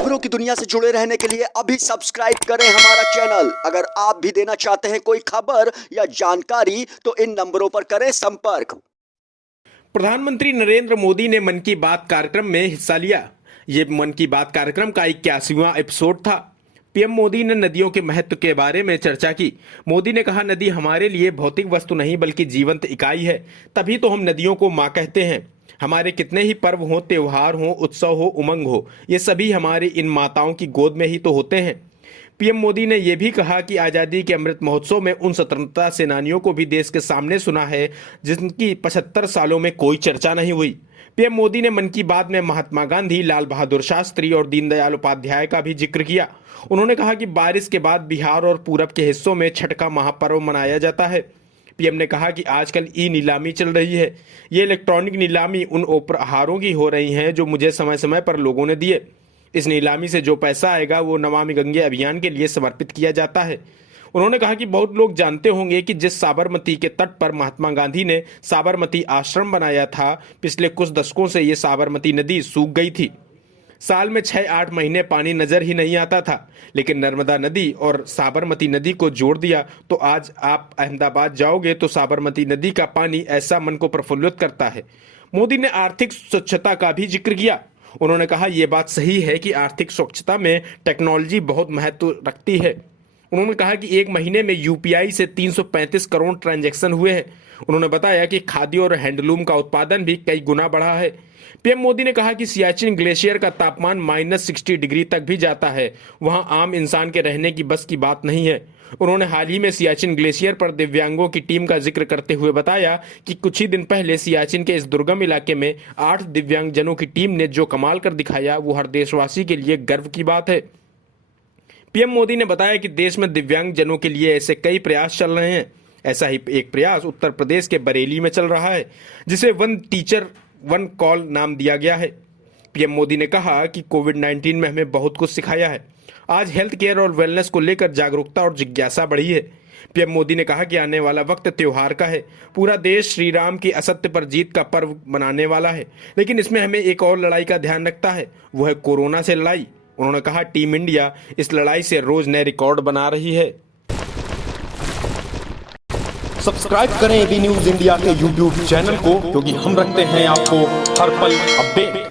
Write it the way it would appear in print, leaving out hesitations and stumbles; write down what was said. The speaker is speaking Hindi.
खबरों की दुनिया से जुड़े रहने के लिए अभी सब्सक्राइब करें हमारा चैनल। अगर आप भी देना चाहते हैं कोई खबर या जानकारी तो इन नंबरों पर करें संपर्क। प्रधानमंत्री नरेंद्र मोदी ने मन की बात कार्यक्रम में हिस्सा लिया। ये मन की बात कार्यक्रम का 81वां एपिसोड था। पीएम मोदी ने नदियों के महत्व के बारे में चर्चा की। मोदी ने कहा, नदी हमारे लिए भौतिक वस्तु नहीं बल्कि जीवंत इकाई है, तभी तो हम नदियों को माँ कहते हैं। हमारे कितने ही पर्व हो, त्योहार हो, उत्सव हो, उमंग हो, ये सभी हमारी इन माताओं की गोद में ही तो होते हैं। पीएम मोदी ने यह भी कहा कि आज़ादी के अमृत महोत्सव में उन स्वतंत्रता सेनानियों को भी देश के सामने सुना है जिनकी 75 सालों में कोई चर्चा नहीं हुई। पीएम मोदी ने मन की बात में महात्मा गांधी, लाल बहादुर शास्त्री और दीनदयाल उपाध्याय का भी जिक्र किया। उन्होंने कहा कि बारिश के बाद बिहार और पूरब के हिस्सों में छठ का महापर्व मनाया जाता है। पीएम ने कहा कि आजकल ई नीलामी चल रही है। ये इलेक्ट्रॉनिक नीलामी उन उपहारों की हो रही हैं जो मुझे समय समय पर लोगों ने दिए। इस नीलामी से जो पैसा आएगा वो नमामि गंगे अभियान के लिए समर्पित किया जाता है। उन्होंने कहा कि बहुत लोग जानते होंगे कि जिस साबरमती के तट पर महात्मा गांधी ने साबरमती आश्रम बनाया था, पिछले कुछ दशकों से ये साबरमती नदी सूख गई थी। साल में 6-8 महीने पानी नजर ही नहीं आता था, लेकिन नर्मदा नदी और साबरमती नदी को जोड़ दिया तो आज आप अहमदाबाद जाओगे तो साबरमती नदी का पानी ऐसा मन को प्रफुल्लित करता है। मोदी ने आर्थिक स्वच्छता का भी जिक्र किया। उन्होंने कहा, यह बात सही है कि आर्थिक स्वच्छता में टेक्नोलॉजी बहुत महत्व रखती है। उन्होंने कहा कि एक महीने में यूपीआई से 335 करोड़ ट्रांजैक्शन हुए हैं। उन्होंने बताया कि खादी और हैंडलूम का उत्पादन भी कई गुना बढ़ा है। पीएम मोदी ने कहा कि सियाचिन ग्लेशियर का तापमान -60 डिग्री तक भी जाता है, वहां आम इंसान के रहने की बस की बात नहीं है। उन्होंने हाल ही में सियाचिन ग्लेशियर पर दिव्यांगों की टीम का जिक्र करते हुए बताया कि कुछ ही दिन पहले सियाचिन के इस दुर्गम इलाके में 8 दिव्यांगजनों की टीम ने जो कमाल कर दिखाया वो हर देशवासी के लिए गर्व की बात है। पीएम मोदी ने बताया कि देश में दिव्यांगजनों के लिए ऐसे कई प्रयास चल रहे हैं। ऐसा ही एक प्रयास उत्तर प्रदेश के बरेली में चल रहा है, जिसे वन टीचर वन कॉल नाम दिया गया है। पीएम मोदी ने कहा कि कोविड-19 में हमें बहुत कुछ सिखाया है। आज हेल्थ केयर और वेलनेस को लेकर जागरूकता और जिज्ञासा बढ़ी है। पीएम मोदी ने कहा कि आने वाला वक्त त्योहार का है। पूरा देश श्री राम की असत्य पर जीत का पर्व मनाने वाला है, लेकिन इसमें हमें एक और लड़ाई का ध्यान रखता है, वो है कोरोना से लड़ाई। उन्होंने कहा, टीम इंडिया इस लड़ाई से रोज नए रिकॉर्ड बना रही है। सब्सक्राइब करें एबी न्यूज इंडिया के यूट्यूब चैनल को, क्योंकि हम रखते हैं आपको हर पल अपडेट।